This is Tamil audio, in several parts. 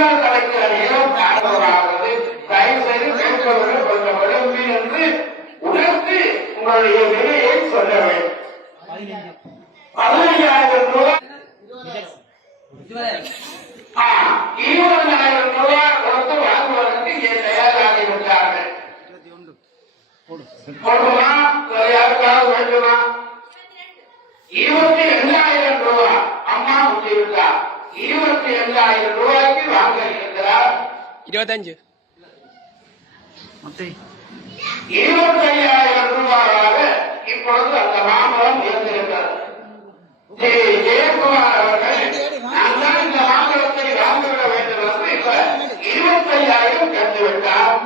நீங்கள் கலைஞரையும் நாடுவராவது தயவு கேட்பவர்கள் கொஞ்சம் விளம்பி என்று உணர்த்தி உங்களுடைய விலையை சொல்ல வேண்டும். பதினைஞ்சாயிரம் ரூபாய். இருபதாயிரம் ரூபாய் கொடுத்து வாங்குவதற்கு இங்கே தயாராகி விட்டார்கள். போடுமா யாருக்காவது வேண்டுமா? இருபத்தி ரெண்டாயிரம் ரூபாய் அம்மா முடிவிட்டார் இருபத்தி ரெண்டாயிரம் ரூபாய்க்கு வாங்க இருக்கிறார். இருபத்தஞ்சு. இருபத்தையாயிரம் ரூபாயாக இப்பொழுது அந்த மாம்பழம் இருந்திருக்கிறது. ஸ்ரீ ஜெயக்குமார் அவர்கள் நான் தான் இந்த மாம்பழத்தை வாங்கிவிட வேண்டும் என்று இப்ப இருபத்தையாயிரம் கண்டு விட்டார்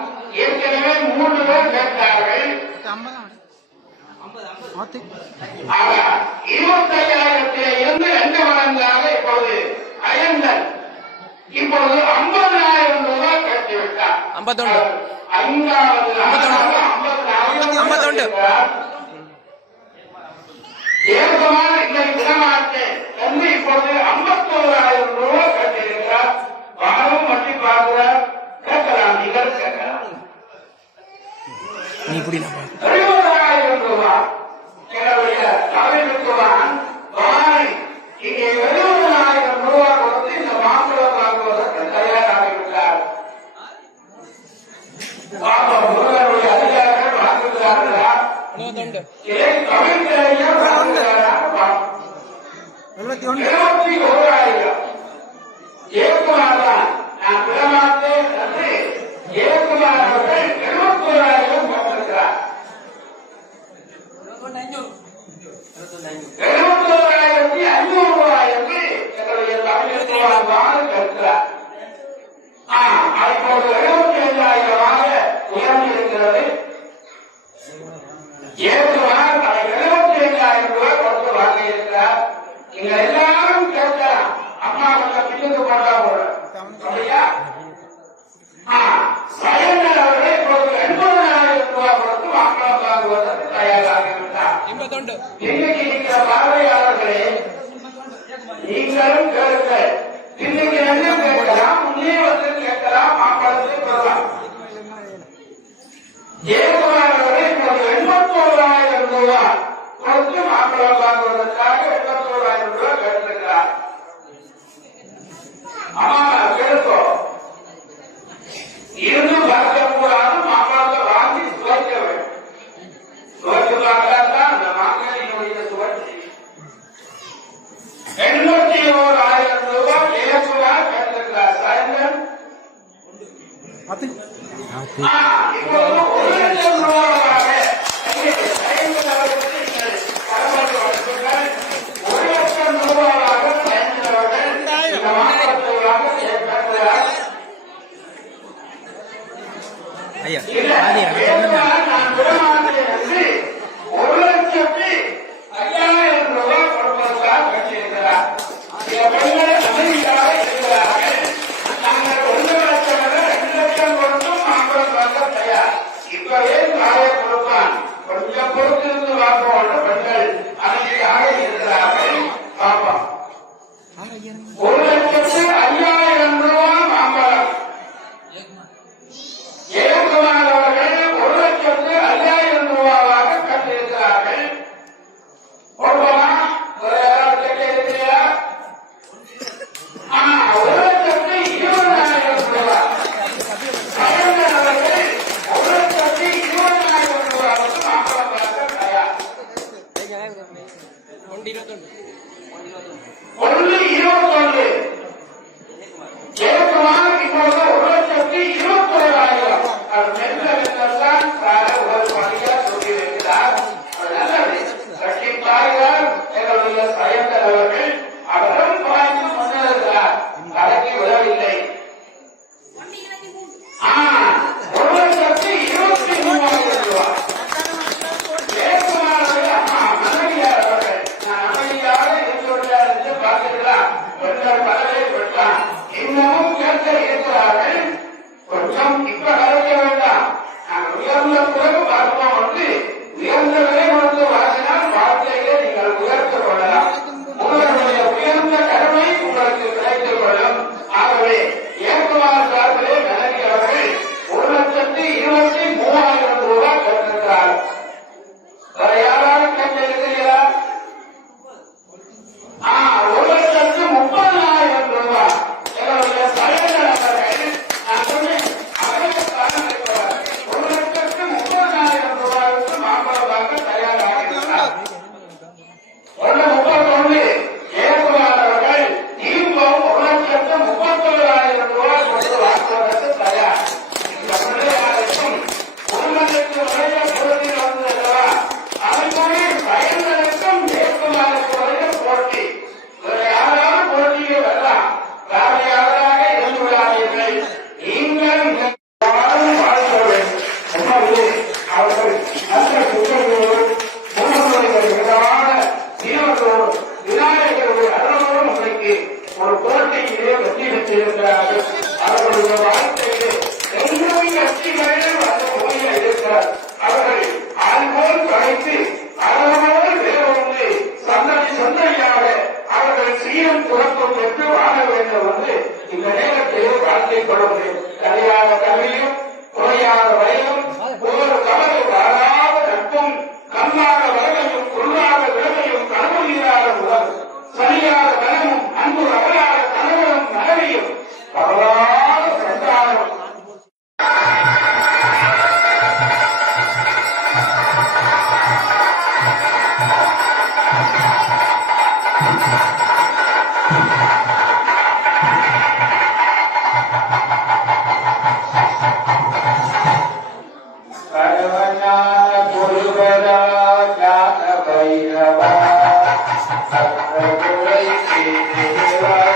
ஏற்கனவே மூன்று பேர் கேட்டார்கள். ஆக இருபத்தையாயிரத்தில இருந்து ரெண்டு மடங்காக இப்பொழுது அயந்தன் இப்பொழுது ஐம்பதாயிரம் ரூபாய் கட்டி விட்டார் ஐம்பத்தொன்று. ஐந்தாவது ஐம்பத்தொன்று. ஐம்பதாயிரம் ஐம்பத்தொன்று. ஏற்கமான இல்லை விடமாட்டேன். என்று இப்பொழுது ஐம்பத்தோராயிரம் ரூபாய் கட்டியிருக்கிறார். வாரம் மட்டி பார்க்கிறார். கேட்கலாம் நீங்கள் கேட்கலாம். நீ இப்படி ஓராயிரம் கொடுத்திருக்கிறார் எழுபத்தோராயிரத்தி ஐநூறு ரூபாய் என்று எங்களுடைய தமிழகத்தில் வாங்க கருக்கிறார் அப்போது எழுபத்தி ஐந்தாயிரமாக உயர்ந்திருக்கிறது ஏற்றுவார் அதை எழுபத்தி ஐந்தாயிரம் ரூபாய் கொடுத்து வாங்கியிருக்கிறார் நீங்க எல்லாரும் கேட்கலாம். அம்மா கொஞ்சம் பின்னுக்கு போட்டா போல அப்படியா? ஆ, சையந்தர் அவர்கள் இப்போது எண்பதாயிரம் ரூபாய் கொடுத்து வாங்கலாம் வாங்குவதற்கு தயாராகிவிட்டார் எண்பத்தொண்டு இன்னைக்கு இருக்கிற பார்வையாளர்களே நீங்களும் கொடுத்து மாம்பழம் வாங்குவதற்காக எண்பத்தோராயிரம் ரூபாய் கேட்டிருக்கிறார் ஆமா கேளுக்கோ இருந்தும் பார்க்கக்கூடாது மாம்பழத்தை வாங்கி சுவைக்க வேண்டும் சுவைத்து பார்த்தால்தான் அந்த மாங்கனியினுடைய சுழற்சி எண்பத்தி ஓராயிரம் ரூபாய் இலக்குவார் கேட்டிருக்கிறார் சாயந்தரம் ஆ, இப்போது ஒரு லட்சம் ரூபாயாக ஐயா இல்ல, ஒரு லட்சத்தி ஐயாயிரம் ரூபாய் கொடுப்பதற்காக கட்டியிருக்கிறார். சில பெண்கள் அமைதியாக இருக்கிறார்கள். நாங்கள் ஒன்று லட்சம் அல்ல, ரெண்டு லட்சம் கொடுத்தும் மாம்பழம் வாங்க தயார். இப்பவே காயை கொடுப்பான். கொஞ்சம் பொறுத்திருந்து பார்ப்போம் என்று பெண்கள் அமைதியாக இருக்கிறார்கள். பார்ப்போம். ஒரு லட்சத்து ஐயாயிரம் ரூபாய் மாம்பழம் ஜெயக்குமார் அவர்கள் ஒரு லட்சத்து ஐயாயிரம் ரூபாவாக கட்டியிருக்கிறார்கள் போடுவோமா ஒரு யாராவது கேட்க இருக்கிறீர்களா ஆ, ஒரு லட்சத்து இருபதாயிரம் ரூபாய் கலைஞர் அவர்கள் ஒரு லட்சத்து இருபதாயிரம் ரூபாய்க்கு மாம்பழம் வாங்க தயார் ஒன்று இருபத்தொண்டு ஒன்று இருபத்தொன்று ஜெயக்குமார் இப்பொழுது ஒரு லட்சத்தி இருபத்தோராயிரம் அவர் மெல்ல மெல்லத்தான் சார ஒரு பணியா சொல்லியிருக்கிறார் அவர் நல்லது கட்டி பாய்வார் எங்களுடைய சயந்தர் அவர்கள் அவரும் பாய்ந்து கொண்டிருக்கிறார் கடைக்கு விடவில்லை ஆ, ஒரு லட்சத்தி இருபத்தி மூவாயிரம் ரூபாய் ஜெயக்குமார் அவர்கள் அம்மா மனைவியார் அவர்கள் நான் அமைதியாக இருந்து விட்டார் என்று பார்த்தீர்களா பெண்கள் பலரை விட்டான் இன்னமும் கேட்க இருக்கிறார்கள் பெற்று வாழ வேண்டும் என்று இந்த நேரத்திலே வாழ்க்கைப்படுகிறேன் சரியாக கல்வியும் Thank you.